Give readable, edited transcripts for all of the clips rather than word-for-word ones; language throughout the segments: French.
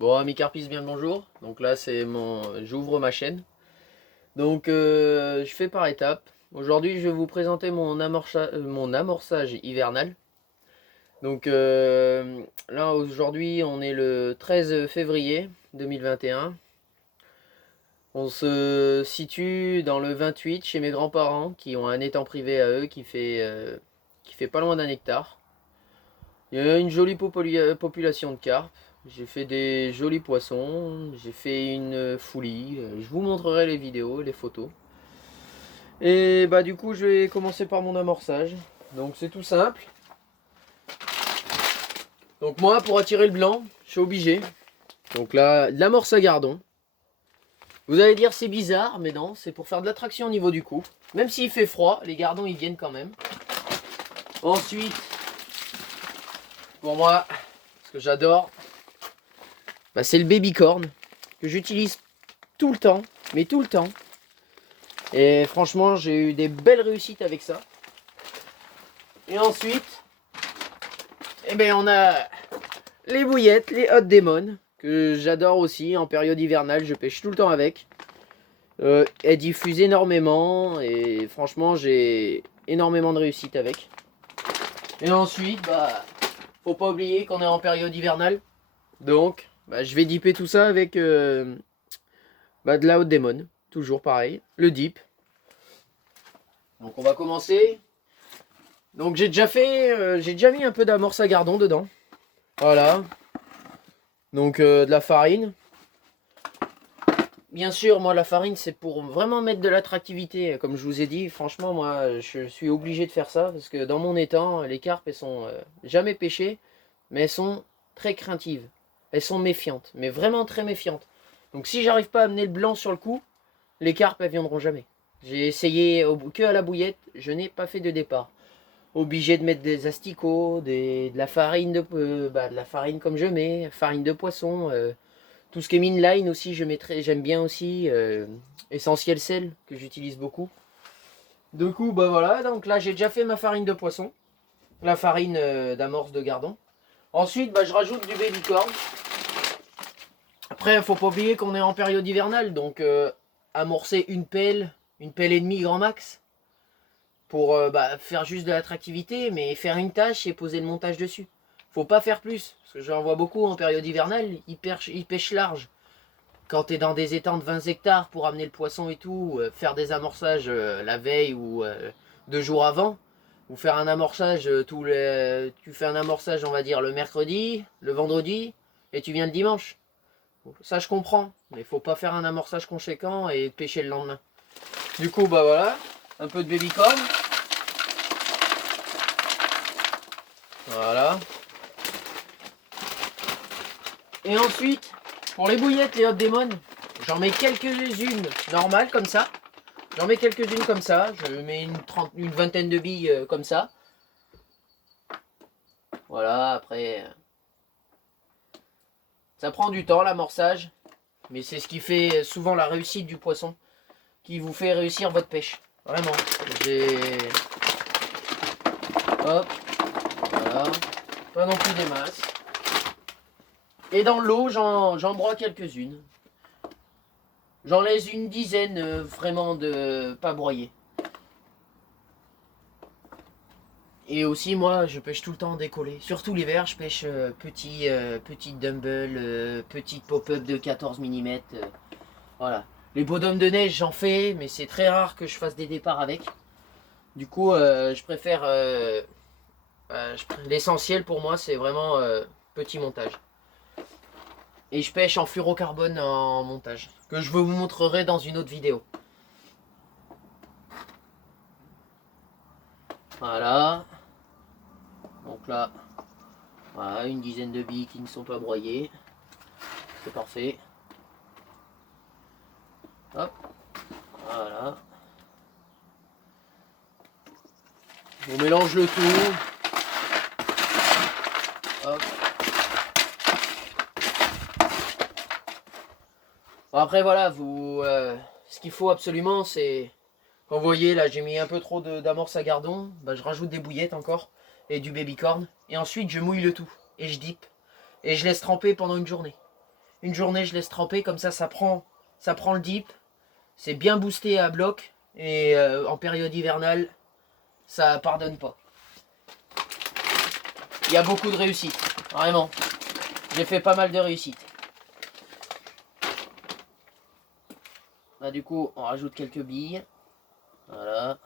Bon, amis carpistes, bien le bonjour. Donc là, j'ouvre ma chaîne. Donc, je fais par étapes. Aujourd'hui, je vais vous présenter mon amorçage hivernal. Donc là, aujourd'hui, on est le 13 février 2021. On se situe dans le 28 chez mes grands-parents qui ont un étang privé à eux qui fait pas loin d'un hectare. Il y a une jolie population de carpes. J'ai fait des jolis poissons. J'ai fait une foulie. Je vous montrerai les vidéos, les photos. Et bah du coup je vais commencer par mon amorçage. Donc c'est tout simple. Donc moi pour attirer le blanc, je suis obligé. Donc là, de l'amorce à gardon. Vous allez dire c'est bizarre, mais non, c'est pour faire de l'attraction au niveau du cou. Même s'il fait froid, les gardons ils viennent quand même. Ensuite, pour moi, ce que j'adore, bah, c'est le baby corn que j'utilise tout le temps, mais tout le temps. Et franchement, j'ai eu des belles réussites avec ça. Et ensuite, eh ben, on a les bouillettes, les Hot Demon, que j'adore aussi en période hivernale. Je pêche tout le temps avec. Elles diffusent énormément et franchement, j'ai énormément de réussite avec. Et ensuite, bah, faut pas oublier qu'on est en période hivernale. Donc, bah, je vais dipper tout ça avec bah, de la Hot Demon. Toujours pareil, le dip. Donc on va commencer. Donc j'ai déjà mis un peu d'amorce à gardon dedans. Voilà. Donc de la farine. Bien sûr, moi la farine c'est pour vraiment mettre de l'attractivité. Comme je vous ai dit, franchement moi je suis obligé de faire ça. Parce que dans mon étang, les carpes elles sont jamais pêchées. Mais elles sont très craintives. Elles sont méfiantes. Mais vraiment très méfiantes. Donc si j'arrive pas à amener le blanc sur le coup, les carpes elles viendront jamais. J'ai essayé que à la bouillette, je n'ai pas fait de départ. Obligé de mettre des asticots, de la farine de la farine comme je mets, farine de poisson, tout ce qui est minline aussi, j'aime bien aussi, essentiel sel que j'utilise beaucoup. Du coup, bah voilà, donc là j'ai déjà fait ma farine de poisson, la farine d'amorce de gardon. Ensuite, bah, je rajoute du baby corn. Après, il faut pas oublier qu'on est en période hivernale, donc amorcer une pelle et demie grand max. Pour bah, faire juste de l'attractivité, mais faire une tâche et poser le montage dessus. Faut pas faire plus, parce que j'en vois beaucoup en période hivernale, ils pêchent large. Quand tu es dans des étangs de 20 hectares pour amener le poisson et tout, faire des amorçages la veille ou 2 jours avant, ou faire un amorçage tu fais un amorçage on va dire le mercredi, le vendredi, et tu viens le dimanche. Ça je comprends, mais faut pas faire un amorçage conséquent et pêcher le lendemain. Du coup bah voilà, un peu de babycom. Voilà. Et ensuite, pour les bouillettes, les Hot Demon, j'en mets quelques-unes normales comme ça. J'en mets quelques-unes comme ça. Je mets une vingtaine de billes comme ça. Voilà, après, ça prend du temps l'amorçage. Mais c'est ce qui fait souvent la réussite du poisson. Qui vous fait réussir votre pêche. Vraiment. Hop. Voilà. Pas non plus des masses. Et dans l'eau, j'en broie quelques-unes. J'en laisse une dizaine vraiment de pas broyées. Et aussi moi je pêche tout le temps en décollé. Surtout l'hiver je pêche petite dumbbell, petite pop-up de 14 mm. Voilà. Les bonhommes de neige j'en fais mais c'est très rare que je fasse des départs avec. Du coup je préfère l'essentiel pour moi c'est vraiment petit montage. Et je pêche en fluorocarbone en montage. Que je vous montrerai dans une autre vidéo. Voilà. Donc là, voilà, une dizaine de billes qui ne sont pas broyées. C'est parfait. Hop. Voilà. On mélange le tout. Hop. Bon, après voilà, ce qu'il faut absolument c'est... Quand vous voyez là j'ai mis un peu trop d'amorce à gardon, bah, je rajoute des bouillettes encore et du baby corn. Et ensuite je mouille le tout et je dip. Et je laisse tremper pendant une journée. Une journée, je laisse tremper, comme ça prend le dip. C'est bien boosté à bloc. Et en période hivernale, ça pardonne pas. Il y a beaucoup de réussite, vraiment. J'ai fait pas mal de réussite. Là, du coup, on rajoute quelques billes. Voilà.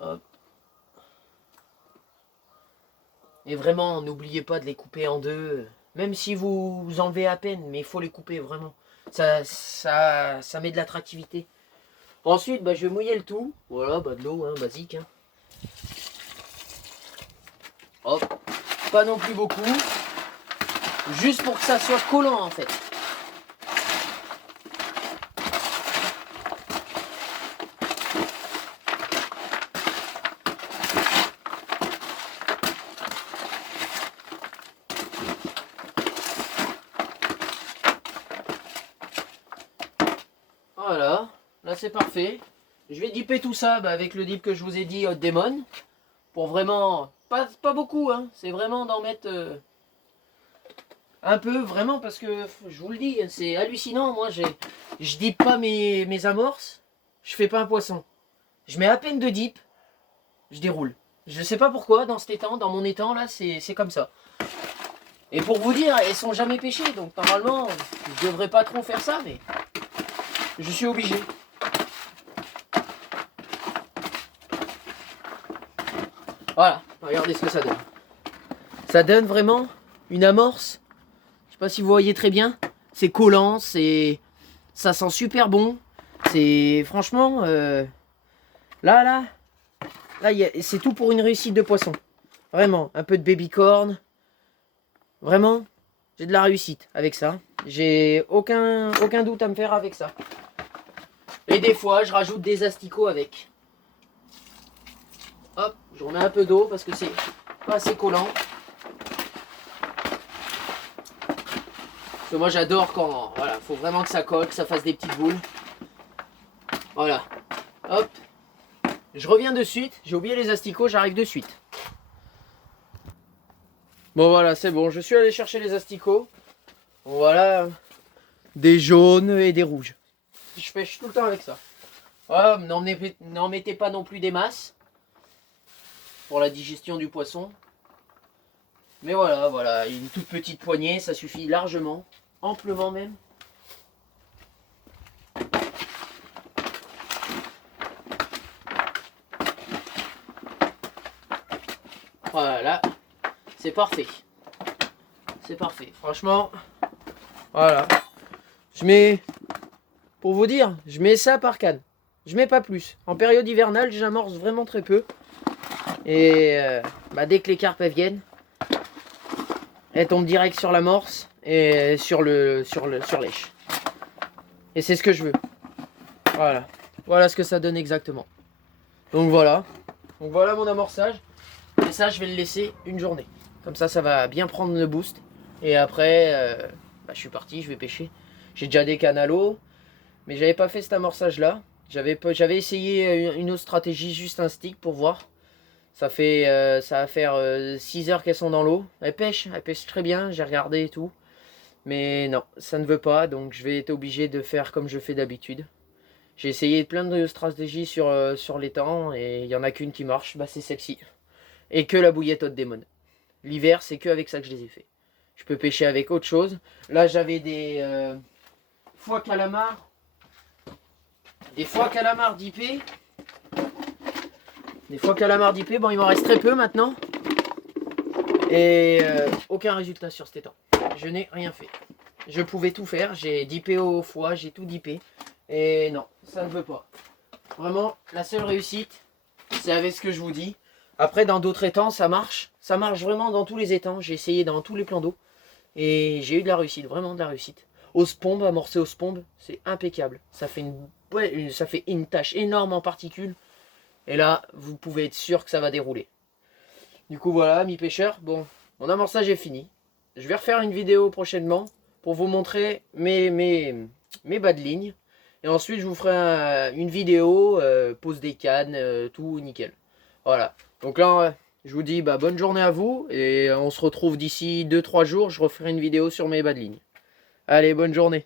Hop. Et vraiment, n'oubliez pas de les couper en deux. Même si vous enlevez à peine, mais il faut les couper vraiment. Ça met de l'attractivité. Ensuite, bah, je vais mouiller le tout. Voilà, bah, de l'eau, hein, basique. Hein. Hop. Pas non plus beaucoup. Juste pour que ça soit collant en fait. Voilà, là c'est parfait. Je vais dipper tout ça avec le dip que je vous ai dit, Hot Demon. Pour vraiment, pas beaucoup, hein. C'est vraiment d'en mettre un peu, vraiment, parce que je vous le dis, c'est hallucinant. Moi, je dip pas mes amorces, je fais pas un poisson. Je mets à peine de dip, je déroule. Je sais pas pourquoi, dans cet étang, dans mon étang, là, c'est comme ça. Et pour vous dire, elles sont jamais pêchées, donc normalement, je devrais pas trop faire ça, mais je suis obligé. Voilà, regardez ce que ça donne. Ça donne vraiment une amorce. Je sais pas si vous voyez très bien. C'est collant, ça sent super bon. C'est franchement, là, c'est tout pour une réussite de poisson. Vraiment, un peu de baby corn. Vraiment, j'ai de la réussite avec ça. J'ai aucun doute à me faire avec ça. Et des fois, je rajoute des asticots avec. Hop, je remets un peu d'eau parce que c'est pas assez collant. Parce que moi j'adore quand, voilà, faut vraiment que ça colle, que ça fasse des petites boules. Voilà, hop. Je reviens de suite, j'ai oublié les asticots, j'arrive de suite. Bon voilà, c'est bon, je suis allé chercher les asticots. Bon, voilà, des jaunes et des rouges. Je pêche tout le temps avec ça. Oh, n'en mettez pas non plus des masses. Pour la digestion du poisson. Mais voilà, une toute petite poignée, ça suffit largement, amplement même. Voilà, c'est parfait. C'est parfait, franchement. Voilà. Je mets, pour vous dire, je mets ça par canne. Je mets pas plus. En période hivernale, j'amorce vraiment très peu. Et dès que les carpes viennent, elles tombent direct sur l'amorce et sur lèche. Et c'est ce que je veux. Voilà. Voilà ce que ça donne exactement. Donc voilà. Donc voilà mon amorçage. Et ça, je vais le laisser une journée. Comme ça va bien prendre le boost. Et après, je suis parti, je vais pêcher. J'ai déjà des cannes à l'eau. Mais j'avais pas fait cet amorçage là. J'avais essayé une autre stratégie, juste un stick pour voir. Ça va faire 6 heures qu'elles sont dans l'eau. Elles pêchent très bien, j'ai regardé et tout. Mais non, ça ne veut pas, donc je vais être obligé de faire comme je fais d'habitude. J'ai essayé plein de stratégies sur l'étang et il n'y en a qu'une qui marche, c'est celle-ci. Et que la bouillette Hot Demon. L'hiver, c'est que avec ça que je les ai fait. Je peux pêcher avec autre chose. Là, j'avais des foie calamars. Des foie calamars dipés. Des fois calamar dipé, bon il m'en reste très peu maintenant. Et aucun résultat sur cet étang. Je n'ai rien fait. Je pouvais tout faire, j'ai dipé au foie, j'ai tout dipé. Et non, ça ne veut pas. Vraiment, la seule réussite, c'est avec ce que je vous dis. Après, dans d'autres étangs, ça marche. Ça marche vraiment dans tous les étangs. J'ai essayé dans tous les plans d'eau. Et j'ai eu de la réussite, vraiment de la réussite. Au spombe, amorcer au spombe, c'est impeccable. Ça fait une tache énorme en particules. Et là, vous pouvez être sûr que ça va dérouler. Du coup, voilà, amis pêcheurs. Bon, mon amorçage est fini. Je vais refaire une vidéo prochainement pour vous montrer mes bas de ligne. Et ensuite, je vous ferai une vidéo, pose des cannes, tout nickel. Voilà. Donc là, Je vous dis bonne journée à vous et on se retrouve d'ici 2-3 jours. Je referai une vidéo sur mes bas de ligne. Allez, bonne journée.